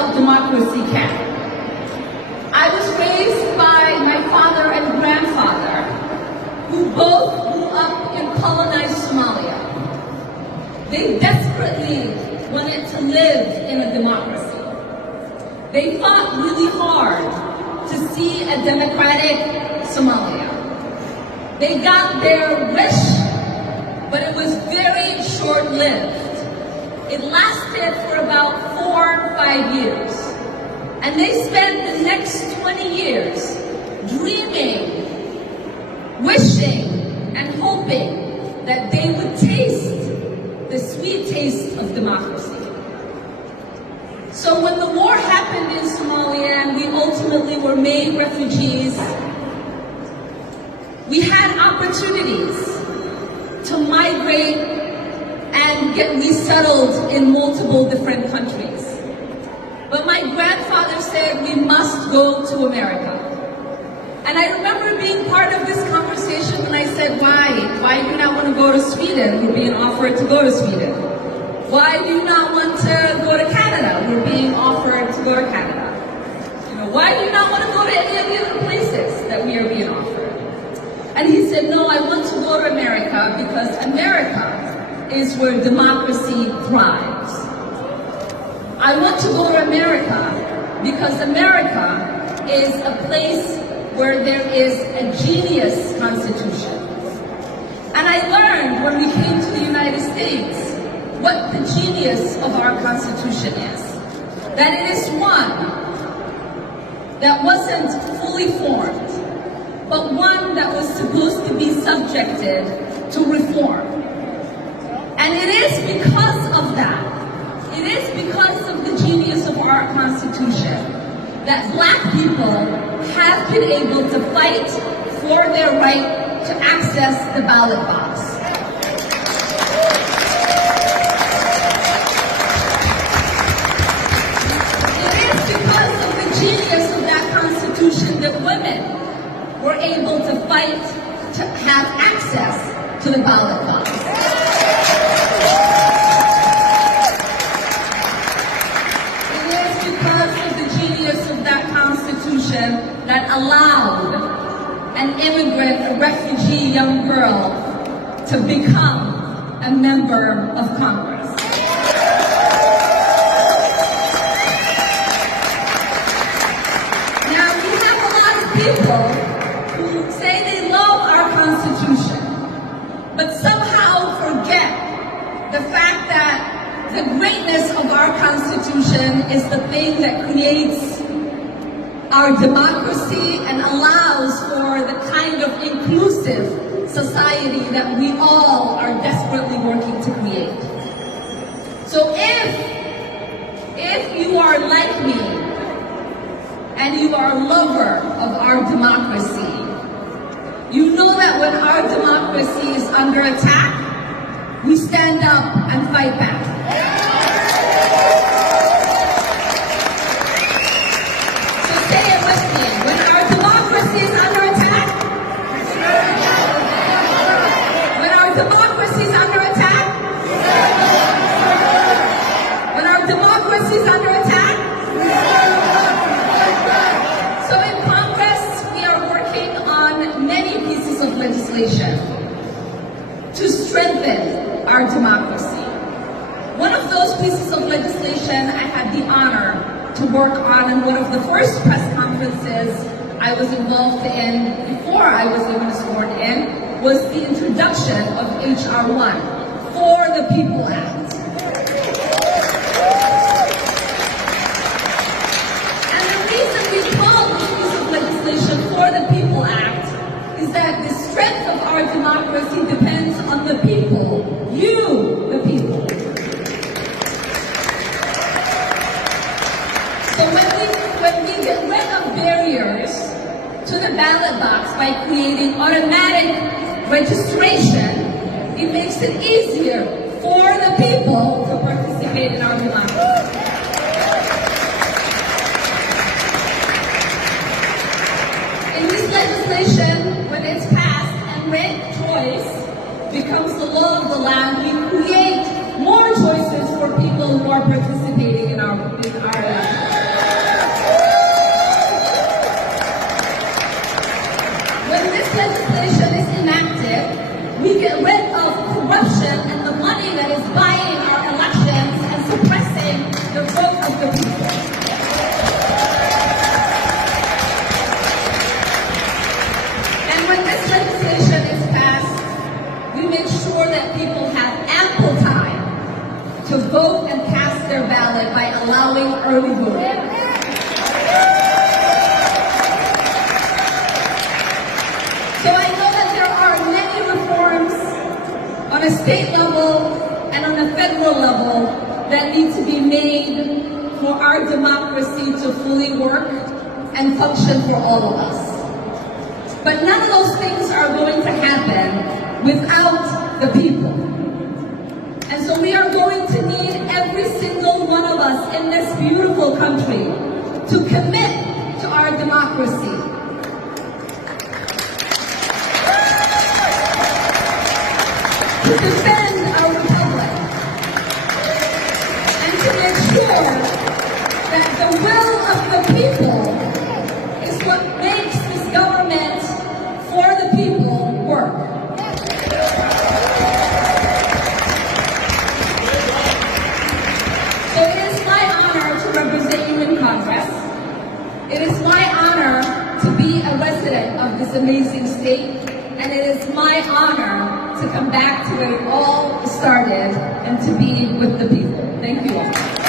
of democracy can. I was raised by my father and grandfather, who both grew up in colonized Somalia. They desperately wanted to live in a democracy. They fought really hard to see a democratic Somalia. They got their wish, but it was very short-lived. It lasted for about 4 or 5 years. And they spent the next 20 years dreaming, wishing, and hoping that they would taste the sweet taste of democracy. So when the war happened in Somalia and we ultimately were made refugees, we had opportunities to migrate and get resettled in multiple different countries. But my grandfather said we must go to America. And I remember being part of this conversation when I said, why? Why do you not want to go to Sweden? We're being offered to go to Sweden. Why do you not want to go to Canada? We're being offered to go to Canada. Why do you not want to go to any of the other places that we are being offered? And he said, no, I want to go to America because America is where democracy thrives. I want to go to America because America is a place where there is a genius constitution. And I learned when we came to the United States what the genius of our Constitution is. That it is one that wasn't fully formed, but one that was supposed to be subjected to reform. And it is because of that, it is because of the genius of our Constitution that Black people have been able to fight for their right to access the ballot box. Genius of that Constitution that women were able to fight to have access to the ballot box. It is because of the genius of that Constitution that allowed an immigrant, a refugee young girl to become a member of Congress. People who say they love our Constitution, but somehow forget the fact that the greatness of our Constitution is the thing that creates our democracy and allows for the kind of inclusive society that we all are desperately working to create. So if you are like me, and you are a lover of our democracy, you know that when our democracy is under attack, we stand up and fight back. So say it with me. When our democracy is under attack, when our democracy is under attack, when our democracy is under attack, legislation to strengthen our democracy. One of those pieces of legislation I had the honor to work on in one of the first press conferences I was involved in before I was even sworn in was the introduction of H.R. 1, For the People Act. And the reason we call this piece of legislation For the People Act is that the strength of our democracy depends on the people, you, the people. So when we get rid of barriers to the ballot box by creating automatic registration, it makes it easier for the people to participate in our democracy. In this legislation, when it's passed and ranked choice becomes the law of the land, we create more choices for people who are participating in our lives. the vote of the people. And when this legislation is passed, we make sure that people have ample time to vote and cast their ballot by allowing early voting. So I know that there are many reforms on a state level and on a federal level that need to be made for our democracy to fully work and function for all of us. But none of those things are going to happen without the people. And so we are going to need every single one of us in this beautiful country to commit to our democracy. To defend our republic. And to make sure that the will of the people is what makes this government for the people work. So it is my honor to represent you in Congress. It is my honor to be a resident of this amazing state. And it is my honor to come back to where it all started and to be with the people. Thank you all.